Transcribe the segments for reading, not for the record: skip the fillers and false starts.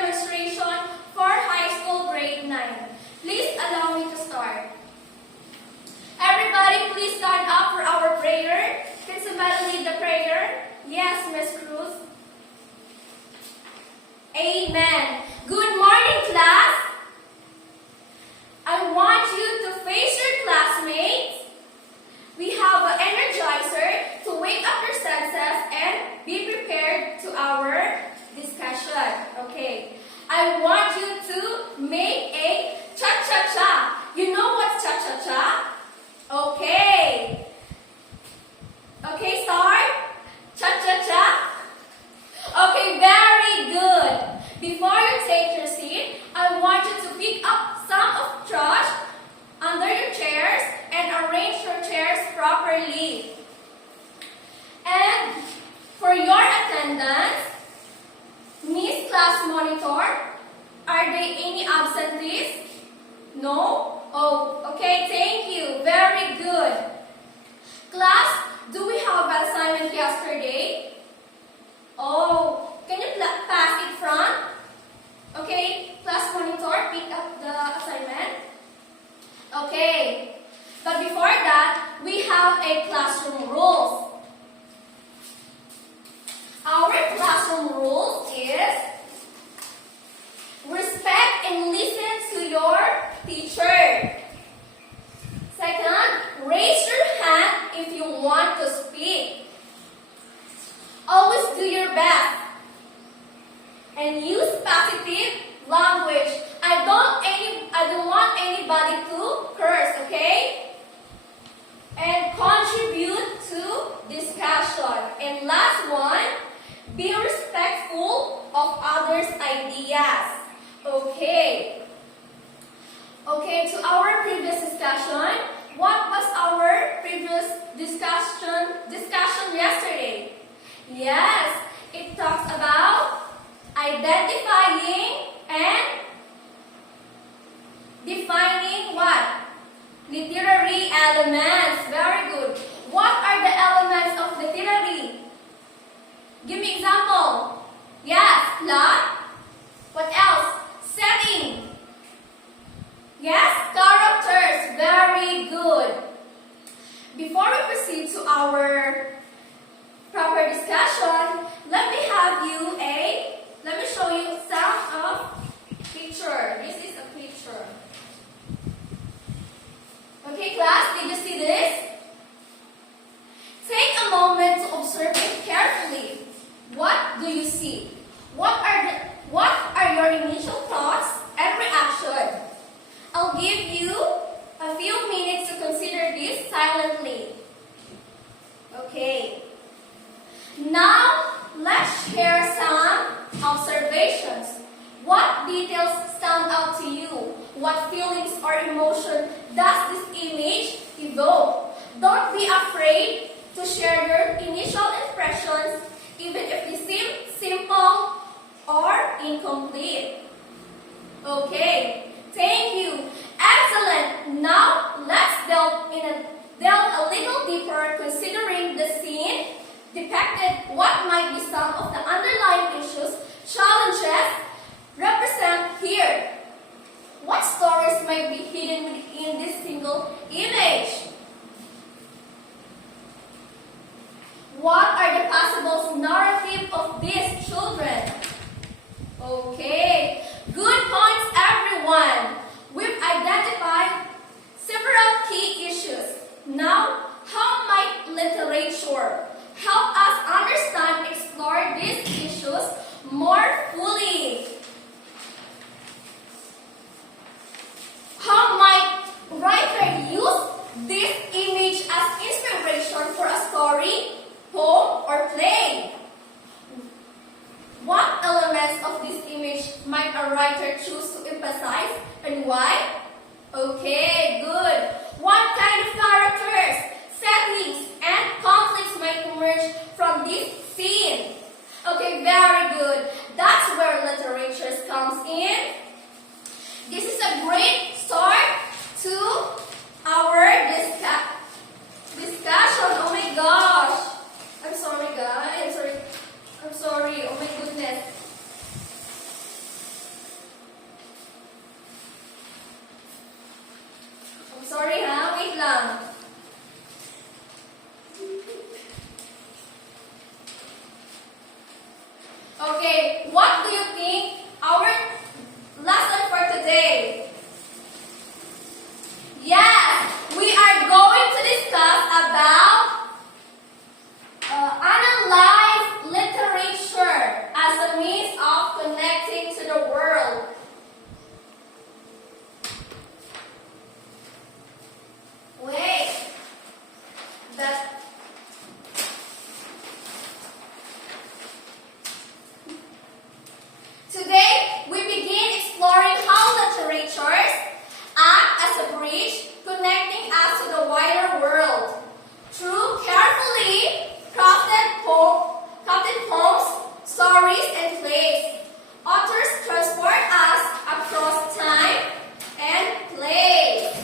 demonstration for high school grade 9. Please allow me to start. Everybody, please stand up for our prayer. Can somebody lead the prayer? Yes, Miss Cruz. Amen. Good morning, class. I want you to face your classmates. We have an energizer to wake up your senses and be prepared to our discussion. Okay. I want you to make a cha-cha-cha. You know what's cha-cha-cha? Okay. Okay, start. Cha-cha-cha. Okay, very good. Before you take your seat, I want you to pick up some of trash under your chairs and arrange your chairs properly. And for your attendance, Miss Class Monitor, are there any absentees? No? Oh, okay, thank you. Very good. Class, do we have an assignment yesterday? Oh, can you pass it front? Okay, Class Monitor, pick up the assignment. Okay, but before that, we have a classroom rules. Our classroom rules is respect and listen to your teacher. Second, raise your hand if you want to speak. Always do your best. And use positive language. I don't want anybody to curse, okay? And contribute to discussion. And last one, be respectful of others' ideas. Okay. Okay, to our previous discussion, what was our previous discussion yesterday? Yes, it talks about identifying and defining what? Literary elements. Very good. What are the elements of literary? Give me example. Yes, plot. What else? Setting. Yes, characters. Very good. Before we proceed to our proper discussion, let me show you some of picture. This is a picture. Okay, class, did you see this? Take a moment to observe it carefully. What do you see? What are your initial thoughts and reaction? I'll give you a few minutes to consider this silently. Okay. Now, let's share some observations. What details stand out to you? What feelings or emotion does this image evoke? Don't be afraid to share your initial impressions, even if they seem simple or incomplete. Okay, thank you. Excellent. Now, let's delve a little deeper considering the scene depicted. What might be some of the underlying issues, challenges represent here? What stories might be hidden within this single image? What are the possible narrative of these children? Okay, good points, everyone. We've identified several key issues. Now, how might literature help us understand and explore these issues more fully? How might writer use this image as inspiration for a story, poem, or play? What elements of this image might a writer choose to emphasize and why? Okay, good. What kind of characters, settings, and conflicts might emerge from this scene? Okay, very good. That's where literature comes in. This is a great start to our discussion. Oh my gosh. I'm sorry, guys. I'm sorry. Oh my goodness. Okay, what do you think our lesson for today? Yes, we are going to discuss about analyze literature as a means of connecting to the world. Wait, today we begin exploring how literatures act as a bridge connecting us to the wider world. Through carefully crafted poems, stories, and plays, authors transport us across time and space,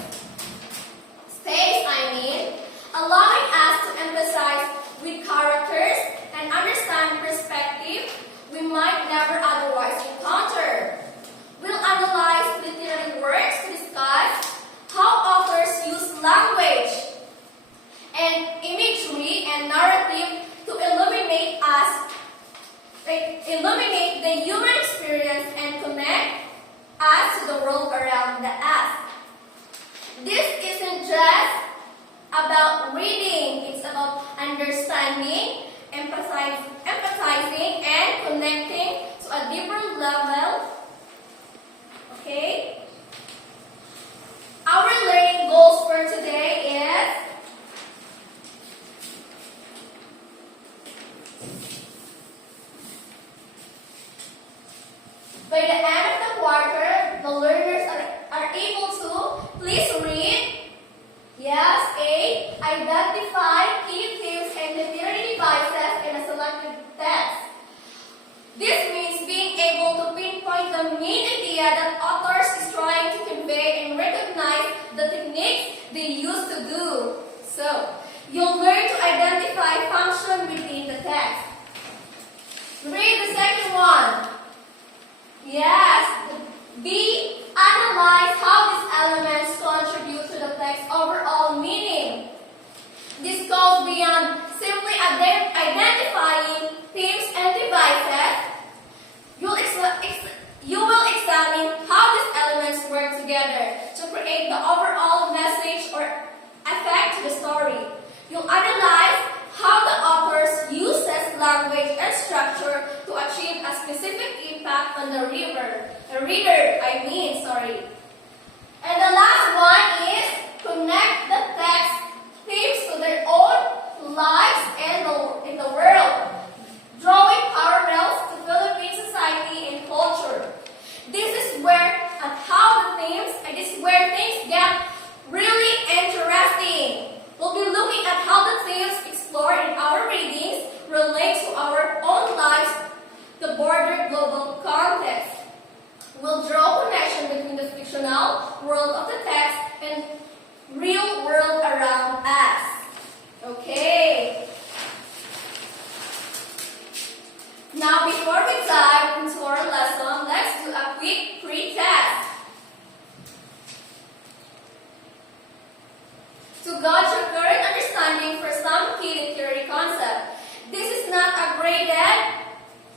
allowing us to emphasize with characters and understand perspective we might never otherwise encounter. We'll analyze literary works to discuss how authors use language and imagery and narrative to illuminate the human experience and connect us to the world around us. This isn't just about reading, it's about understanding, empathizing, and connecting to a deeper level. Okay? Our learning goals for today is by the end of the quarter, the learners are able to please read. Yes, A. Identify key themes and literary devices in a selected text. This means being able to pinpoint the main idea that authors is trying to convey and recognize the techniques they use to do. So, you'll learn to identify function within the text. Read the second one. Yes, B. Analyze how these elements contribute to the text's overall meaning. This goes beyond simply identifying themes and devices. You will examine how these elements work together to create the overall message or effect to the story. You'll analyze how the author uses language and structure to achieve a specific impact on the reader. And the last one is connect the text themes to their own lives and in the world, drawing parallels to Philippine society and culture. This is where things get really interesting. We'll be looking at how the themes explored in our readings relate to our own lives, the broader global context. We'll draw connection between the fictional world of the text and real world around us. Okay. Now, before we dive into our lesson, let's do a quick pre-test. To gauge your current understanding for some key literary concept. This is not a graded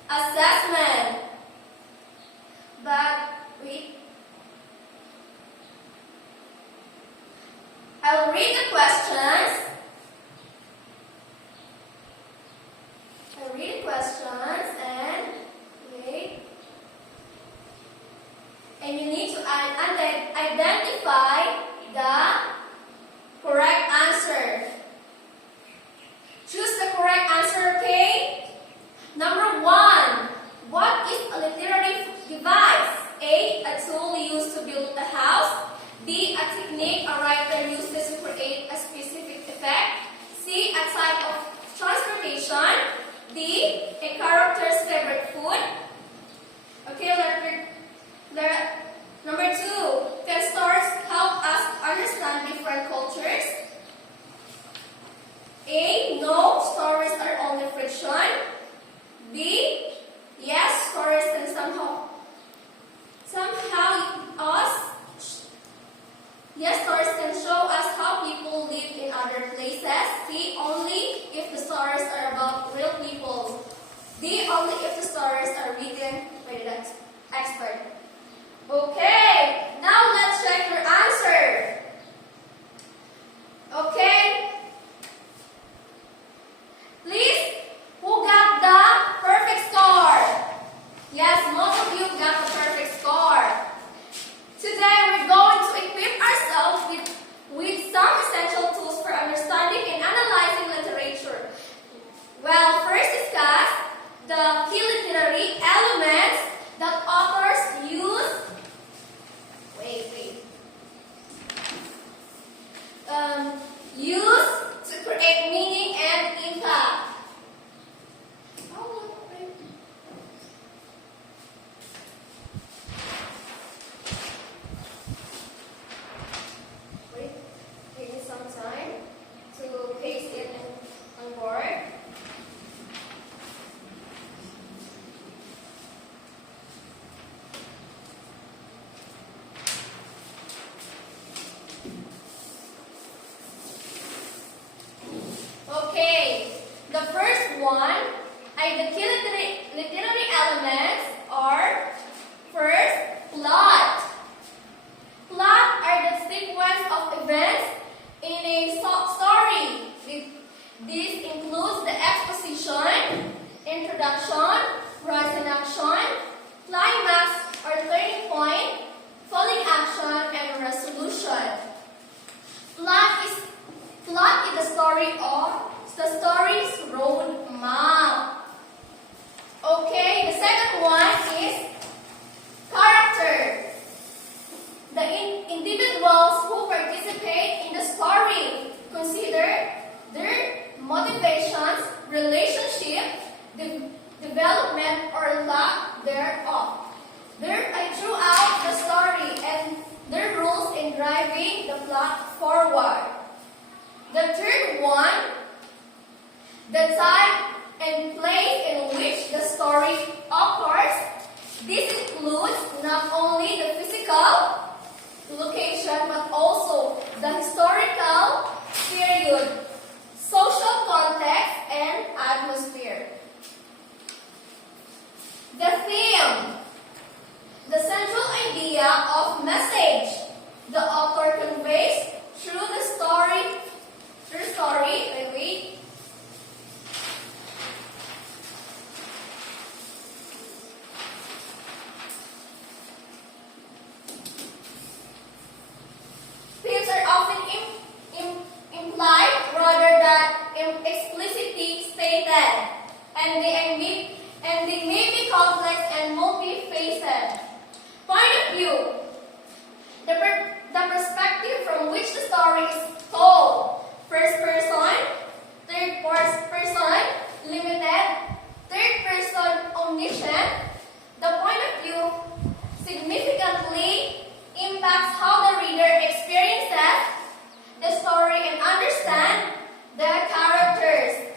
assessment. But I will read the questions. And you need to identify the correct answer. Choose the correct answer, okay? Number 1. What is a literary device? A. A tool used to build a house. B. A technique a writer uses to create a specific effect. C. A type of transportation. D. A character's favorite food. Okay, number 2. Can stories help us understand different cultures? A. No, stories are only fiction. B. Yes, stories can somehow stories can show us how people live in other places. C. Only if the stories are about real people. D. Only literary elements that authors use use to create meaning and impact. Wait, give me some time to paste it on board. Okay, the first one, the key literary elements are first, plot. Plot are the sequence of events in a story. This includes the exposition, introduction, rise in action, climax or turning point, falling action, and resolution. Plot is the story's road map. Okay, the second one is character. The individuals who participate in the story. Consider their motivations, relationship, development or lack thereof. Throughout the story and their roles in driving the plot forward. The third one, the time and place in which the story occurs. This includes not only the physical location but also the historical period, social context, and atmosphere. The theme, the central idea of message the author conveys through the story. Themes are often implied rather than explicitly stated, and they may be complex and multifaceted. Point of view: the perspective from which the story is told. First person, third person, limited, third person, omniscient. The point of view significantly impacts how the reader experiences the story and understands the characters.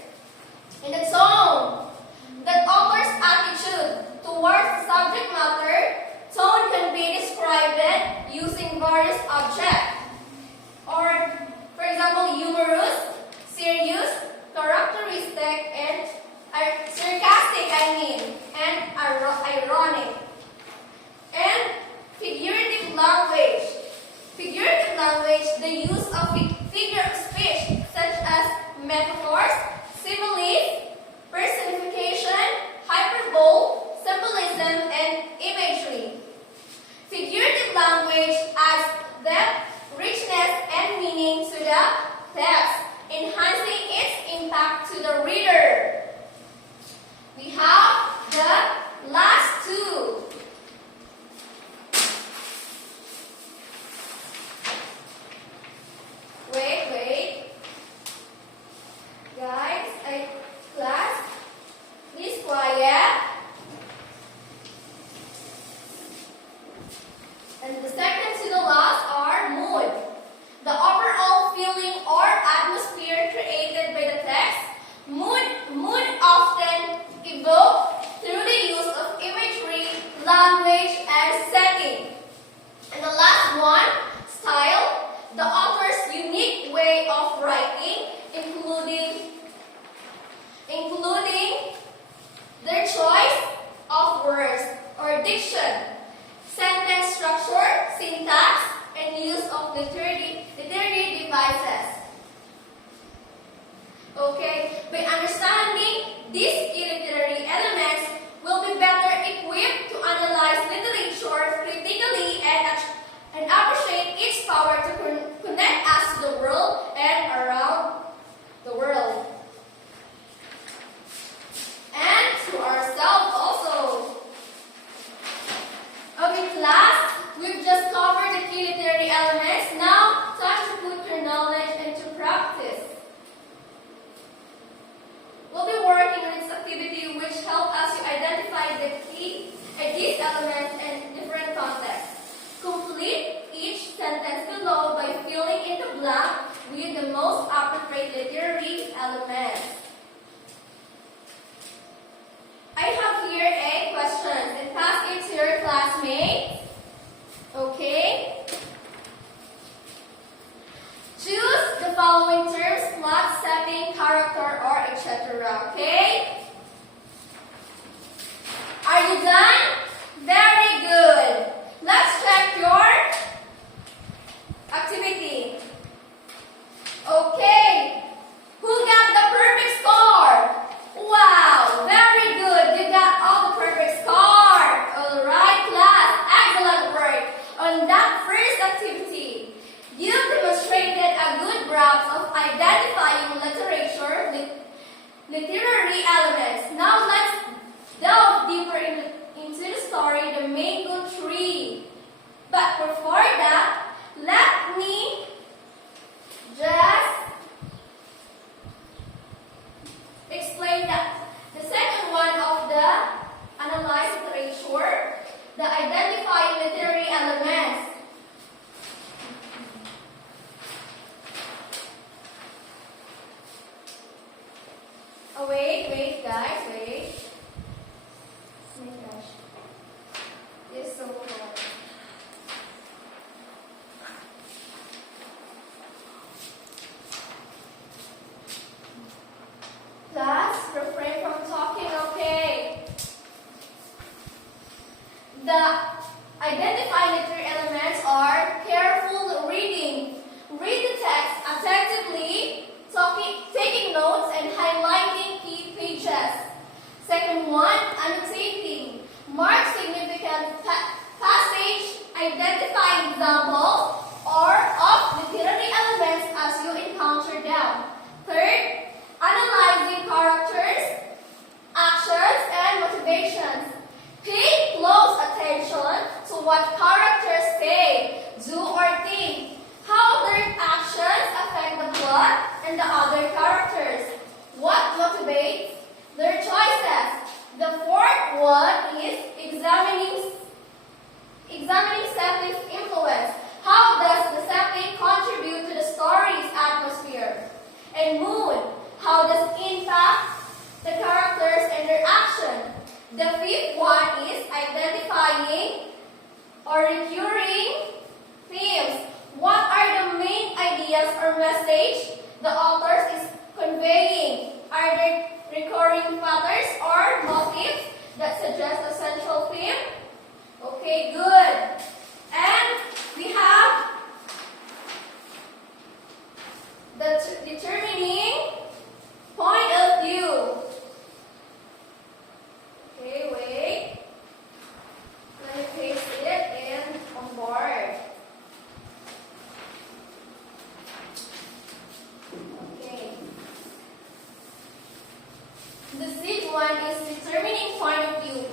In the tone, the author's attitude towards the subject matter. Tone can be described using various objects. Or, for example, humorous, serious, characteristic, and sarcastic, it to your classmates. Okay? Choose the following terms: plot, setting, character, or etc. Okay? Are you done? Very good. Let's check your activity. Okay. Who got the perfect score? Wow, very good. You got all the perfect score. Alright, class. Excellent work. On that first activity, you demonstrated a good grasp of identifying literary elements. Now let's delve deeper into the story, The Mango Tree. But before that, let me just explain that the second one of the analyzed literature, the identifying literary elements. Oh, wait, guys, wait. Oh my gosh. It's so hard. Class, refrain from talking, okay? The identifying literary elements are careful reading. Read the text attentively, taking notes and highlighting key pages. Second one, annotating. Mark significant passage, identifying examples or of literary elements as you encounter them. Third, analyzing characters, actions, and motivations. Pay close attention to what characters say, do, or think, how their actions affect the plot and the other characters, what motivates their choices. The fourth one is examining setting's influence. How does the setting contribute to the story's atmosphere? And mood. How does it impact the characters and their action? The fifth one is identifying or recurring themes. What are the main ideas or message the author is conveying? Are there recurring patterns or motifs that suggest a central theme? Okay, good. And we have the determining point of view. Okay, wait. Let me paste it in on board. Okay. The sixth one is determining point of view.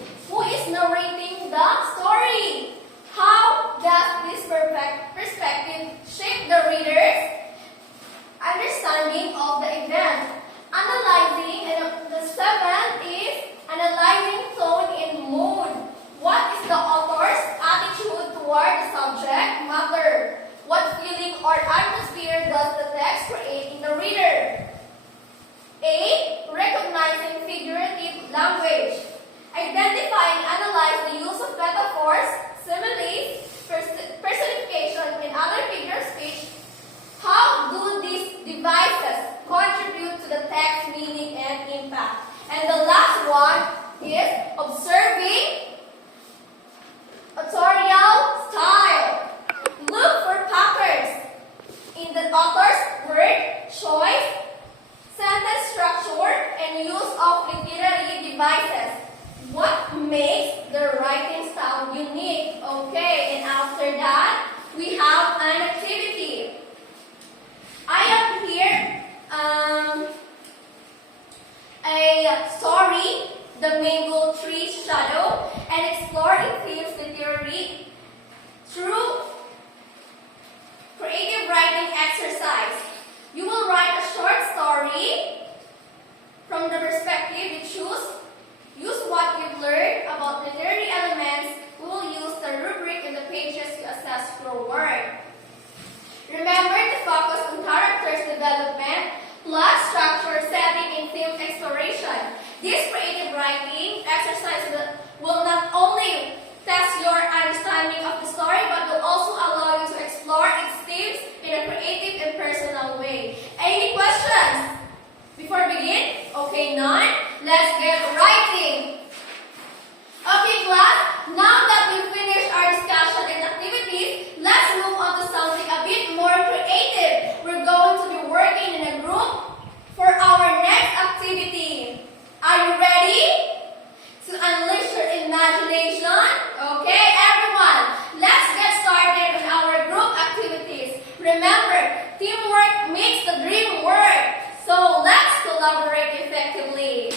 Teamwork makes the dream work. So let's collaborate effectively.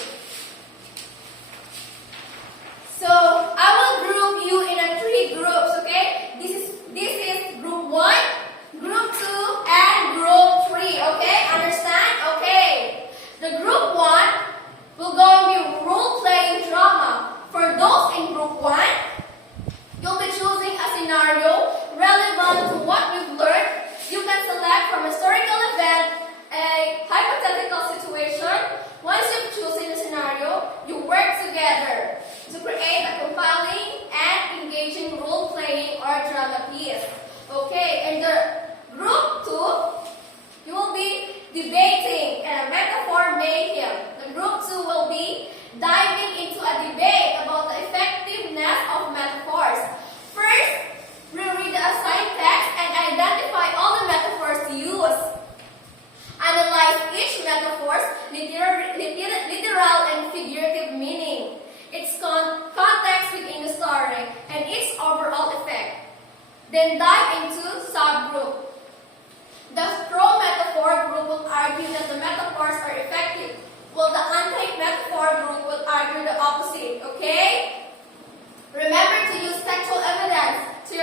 So I will group you in a 3 groups, okay? This is group 1, group 2, and group 3, okay? Understand? Okay. The group 1 will go and be role-playing drama. For those in group 1, you'll be choosing a scenario relevant to what we've learned. You can select from a historical event, a hypothetical situation. Once you've chosen a scenario, you work together to create a compelling and engaging role-playing or drama piece. Okay, in the group 2, you will be debating and a metaphor mayhem. The group 2 will be diving into a debate about the effectiveness of metaphors. First, reread the assigned text and identify all the metaphors to use. Analyze each metaphor's literal and figurative meaning, its context within the story, and its overall effect. Then dive into subgroup. The pro-metaphor group will argue that the metaphors are effective, while the anti-metaphor group will argue the opposite, okay? Remember to use textual evidence to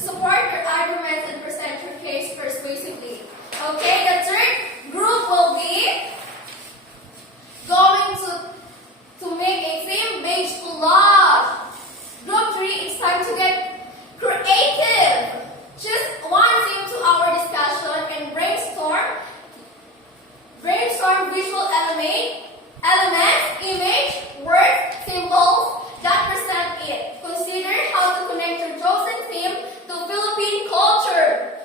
support your arguments and present your case persuasively. Okay, the third group will be going to make a theme-based collage. Group 3, it's time to get creative. Choose one theme to our discussion and brainstorm visual elements, image, words, symbols that present it. Consider how to connect your chosen theme to Philippine culture.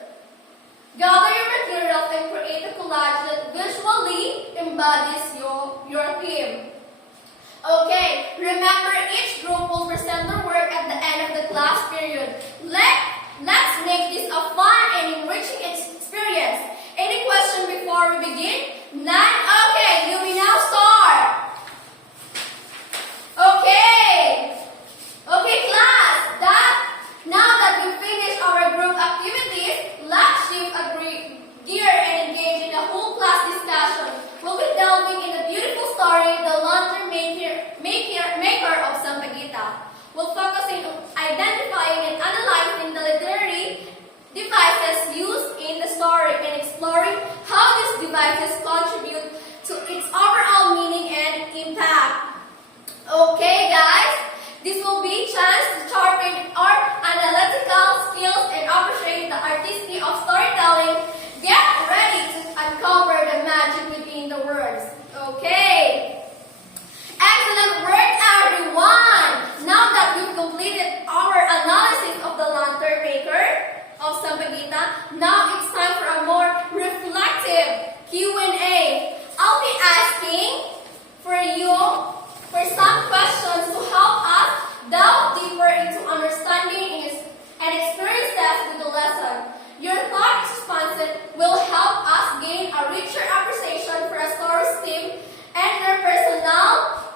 Gather your materials and create a collage that visually embodies your theme. Okay, remember each group will present their work at the end of the class period. Let's make this a fun and enriching experience. Any question before we begin? None? Okay, you may now start. Okay. Okay, class. Now that we've finished our group activities, let's shift gear and engage in a whole class discussion. We'll be delving in the beautiful story, The Lantern Maker of Sampaguita. We'll focus on identifying and analyzing the literary devices used in the story and exploring how these devices contribute to its overall meaning and impact. Okay, guys, this will be a chance to sharpen our analytical skills and appreciate the artistry of storytelling. Get ready to uncover the magic within the words. Okay. Excellent work, everyone. Now that we've completed our analysis of the Lantern Maker of Sampaguita, now it's time for a more reflective Q&A. I'll be asking for some questions to help us delve deeper into understanding and experiences with the lesson. Your thought responses will help us gain a richer appreciation for a story's theme and their personal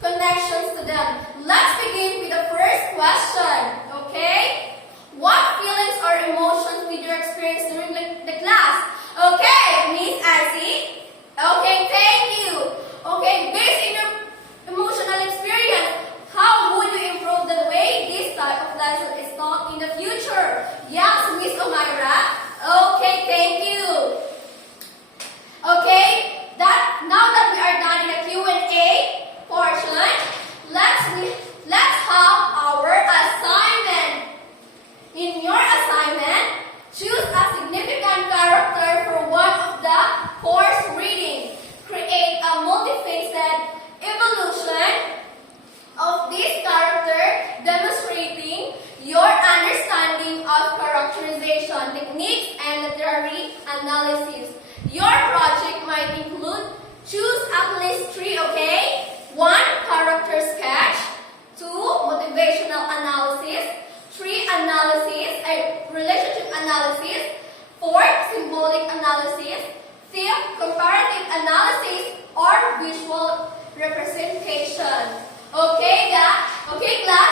connections to them. Let's begin with the first question, okay? What feelings or emotions did you experience during the class? Okay, Miss Azzy. Okay, thank you. Okay, based on your emotional experience, how would you improve the way this type of lesson is taught in the future? Yes, Miss Omaira. Okay, thank you. Okay, now that we are done in the Q&A portion, let's have our assignment. In your assignment, choose a significant character for one of the course reading. Create a multifaceted evolution of this character, demonstrating your understanding of characterization techniques and literary analysis. Your project might include choose at least 3, okay? 1. Character sketch. 2. Motivational analysis. 3. Analysis, relationship analysis. 4. Symbolic analysis. 5. Comparative analysis or visual representation. Okay, class?